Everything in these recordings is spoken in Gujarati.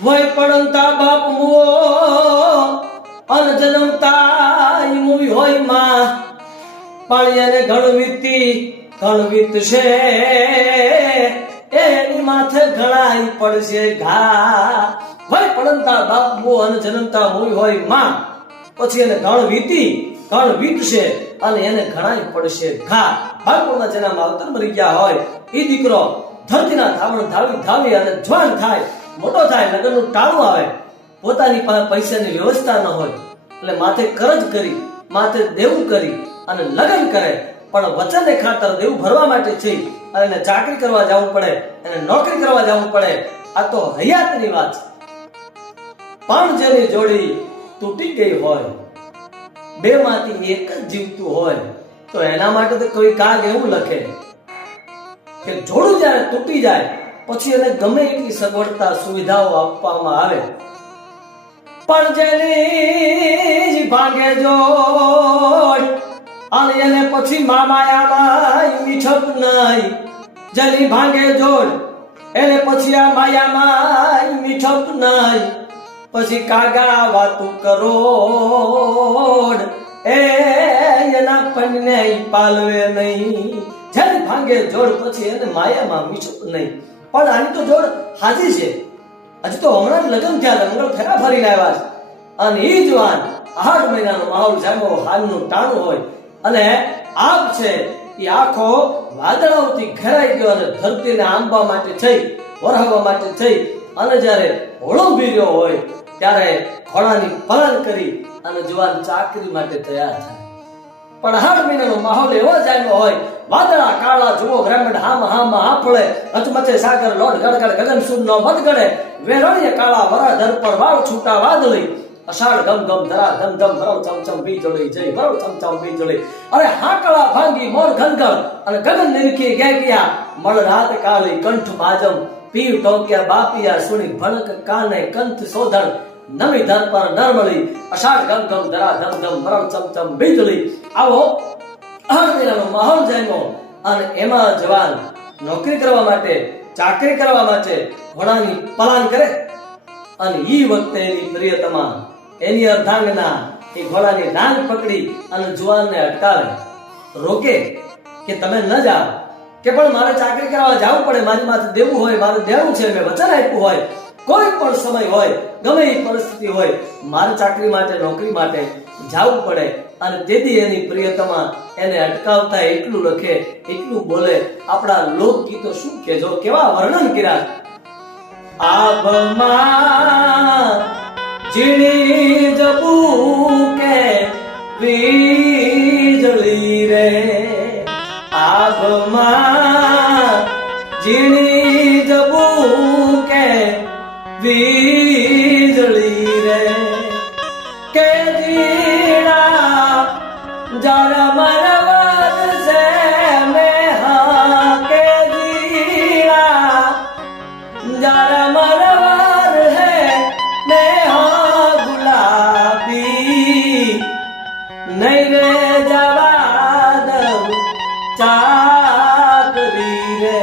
વય પડંતા બાપ મુઓ અન જન્મતા મુવી હોય માં પાળિયાને ઘણવીત છે એની માથે ઘણાઈ પડશે ઘા વય પડંતા બાપ મુઓ અન જન્મતા મુવી હોય માં પછી એને ઘણવીત છે અને એને ઘણાઈ પડશે ઘા બાળકોના જેના માવતર મરી ગયા હોય એ દીકરો ધરતીના ધાવણ ધાવી અને જવાન થાય મોટો થાય લગ્નનું ટાળું આવે પોતાની પાસે પૈસાની વ્યવસ્થા ન હોય એટલે માથે કરજ કરી માથે દેવું કરી અને લગ્ન કરે પણ વચને ખાતર દેવું ભરવા માટે છે અને એને ચાકરી કરવા જવું પડે એને નોકરી કરવા જવું પડે આ તો હયાતની વાત છે પણ જેની જોડી તૂટી ગઈ હોય બે માંથી એક જ જીવતું હોય તો એના માટે તો કોઈ કાગ એવું લખે કે જોડું જ્યારે તૂટી જાય પછી એને ગમે એટલી સગવડતા સુવિધાઓ આપવામાં આવે પણ જેની ભાંગે જોડ અને એને પછી મામાયામાં મીઠપ નહીં જેની ભાંગે જોડ એને પછી આ માયામાં મીઠપ નહીં પછી કાગા વાતું કરોડ એના પણને પાલવે નહીં જેની ભાંગે જોડ પછી એને માયામાં મીઠપ નહીં પણ આની તો જોડ હાજી છે હજી તો હમણાં જ લગ્ન થયા મંગળ ફેરા ફરીને આવ્યા છે અને એ જવાન 8 મહિનાનો માહોલ જામ્યો હાલનું ટાણું હોય અને આગ છે એ આખો વાદળાઓથી ઘેરાઈ ગયો અને ધરતીને આંબવા માટે થઈ વરહાવવા માટે થઈ અને જ્યારે હોળો ભીર્યો હોય ત્યારે ઘોડાની પલાન કરી અને જવાન ચાકરી માટે તૈયાર થાય પણ 8 મહિનાનો માહોલ એવો જામ્યો હોય વાદળા કાળા જુઓ બ્રહ્માંડ હામ હાફળે અચમચે સાગર લોટ ગડગડ ગગન સુન નો મત ગડે વેરણીય કાળા વરા ધર પર વાળ છૂટા વાદળી અષાઢ ગમ ગમ ધરા ધમ ધમ ભરવ ચમચમ બીજોડી જય ભરવ ચમચમ બીજોડી અરે હાકળા ભાંગી મોર ઘનઘન અને ગગન નિરખી ગયા મળ રાત કાળી કંઠ બાજમ પીવ ટોક્યા બાપિયા સુણી ભણક કાને કંઠ શોધણ નમી ધર પર નરમળી અષાઢ ગમ ગમ ધરા ધમ ધમ ભરવ ચમચમ બીજોડી આવો 8 મહિનાનો માહોલ જામ્યો અને એમાં જવાન નોકરી કરવા માટે ચાકરી કરવા માટે ઘોડાની પલાન કરે અને ઈ વખતે એની પ્રિયતમા એની અર્ધાંગના એ ઘોડાની ડાંગ પકડી અને જુવાનને અટકાવે રોકે કે તમે ન જાઓ કે પણ મારે ચાકરી કરવા જવું પડે મારી માથે દેવું હોય મારે દેવું છે મેં વચન આપ્યું હોય કોઈ પણ સમય હોય ગમે એ પરિસ્થિતિ હોય મારે ચાકરી માટે નોકરી માટે જવું પડે અને તેથી એની પ્રિયતમા એને અટકાવતા એટલું લખે એટલું બોલે આપણા લોકગીતો શું કહેજો કેવા વર્ણન કર્યા આભમાં જીણી જબુકે વીજળી રે આભમાં જીણી જબુકે વીજળી રે કે જીણા જરા મરવર સે મેહા કે જીણા જરા મરવર હે મેહા ગુલાબી નહીં રે જવા દઉં ચાકરી રે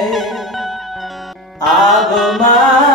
આભમાં